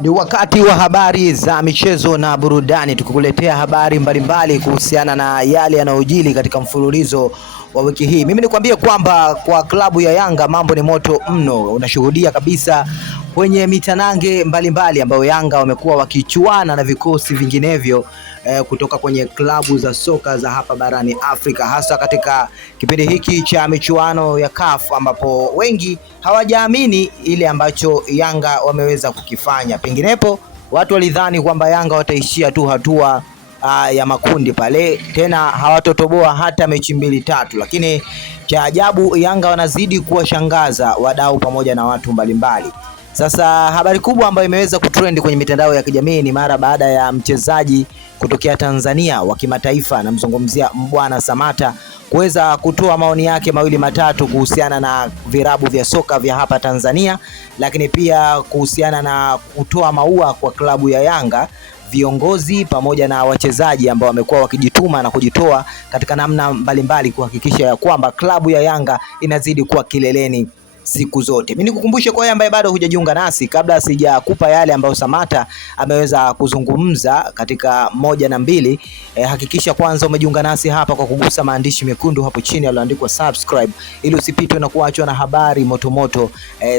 Ni wakati wa habari za michezo na burudani, tukikuletea habari mbalimbali kuhusiana na yale yanayojili katika mfululizo wa wiki hii. Mimi nikwambie kwamba kwa klabu ya Yanga mambo ni moto mno. Unashuhudia kabisa kwenye mitanange mbalimbali ambayo Yanga wamekuwa wakichuana na vikosi vinginevyo kutoka kwenye klabu za soka za hapa barani Afrika, hasa katika kipindi hiki cha michuano ya CAF, ambapo wengi hawajaamini ile ambacho Yanga wameweza kukifanya. Penginepo watu walidhani kwamba Yanga wataishia tu hatua ya makundi pale, tena hawatotoboa hata mechi 2-3, lakini cha ajabu Yanga wanazidi kuwashangaza wadau pamoja na watu mbalimbali. Sasa habari kubwa ambayo imeweza kutrend kwenye mitandao ya kijamii ni mara baada ya mchezaji kutokea Tanzania wa kimataifa, namzungumzia Mbwana Samata, kuweza kutoa maoni yake mawili matatu kuhusiana na virabu vya soka vya hapa Tanzania, lakini pia kuhusiana na kutoa maua kwa klabu ya Yanga, viongozi pamoja na wachezaji ambao wamekuwa wakijituma na kujitoa katika namna mbalimbali kuhakikisha ya kwamba klabu ya Yanga inazidi kuwa kileleni siku zote. Mimi nikukumbushe kwa yeye ambaye bado hujajiunga nasi, kabla sijakupa yale ambayo Samata ameweza kuzungumza katika 1 na 2, hakikisha kwanza umejiunga nasi hapa kwa kugusa maandishi mekundu hapo chini yaliyoandikwa subscribe, ili usipitwe na kuachwa na habari motomoto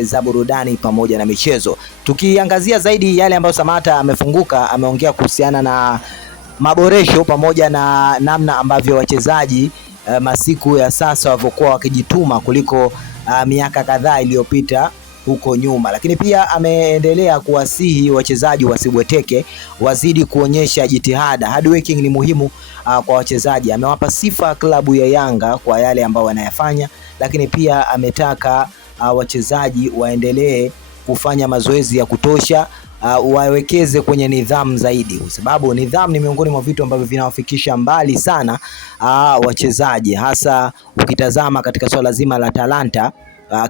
za burudani pamoja na michezo. Tukiangazia zaidi yale ambayo Samata amefunguka, ameongea kuhusiana na maboresho pamoja na namna ambavyo wachezaji masiku ya sasa wavokuwa wakijituma kuliko miaka kadhaa iliyopita huko nyuma, lakini pia ameendelea kuwasihi wachezaji wasibweteke, wazidi kuonyesha jitihada. Hard working ni muhimu kwa wachezaji. Amewapa sifa klabu ya Yanga kwa yale ambao wanayafanya, lakini pia ametaka wachezaji waendelee kufanya mazoezi ya kutosha, wawekeze kwenye nidhamu zaidi, kwa sababu nidhamu ni miongoni mwa vitu ambavyo vinawafikisha mbali sana wachezaji, hasa ukitazama katika swala zima la talanta,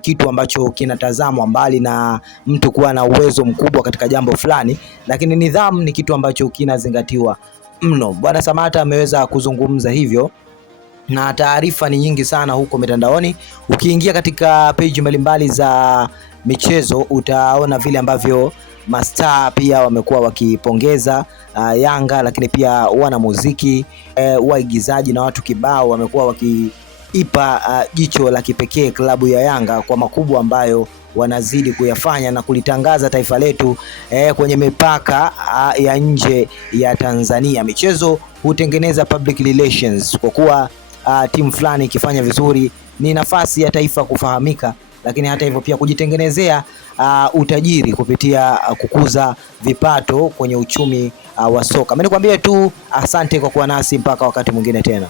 kitu ambacho kinatazamwa mbali na mtu kuwa na uwezo mkubwa katika jambo fulani, lakini nidhamu ni kitu ambacho kinazingatiwa mno. Bwana Samata ameweza kuzungumza hivyo, na taarifa ni nyingi sana huko mitandaoni. Ukiingia katika page mbalimbali za michezo utaona vile ambavyo mastaa pia wamekuwa wakipongeza Yanga, lakini pia wana muziki, waigizaji na watu kibao wamekuwa wakiipa jicho la kipekee klabu ya Yanga kwa makubwa ambayo wanazidi kuyafanya na kulitangaza taifa letu kwenye mipaka ya nje ya Tanzania. Michezo hutengeneza public relations, kwa kuwa timu fulani ikifanya vizuri ni nafasi ya taifa kufahamika, lakini hata hivyo pia kujitengenezea utajiri kupitia kukuza vipato kwenye uchumi wa soka. Mimi nikwambie tu asante kwa kuwa nasi mpaka wakati mwingine tena.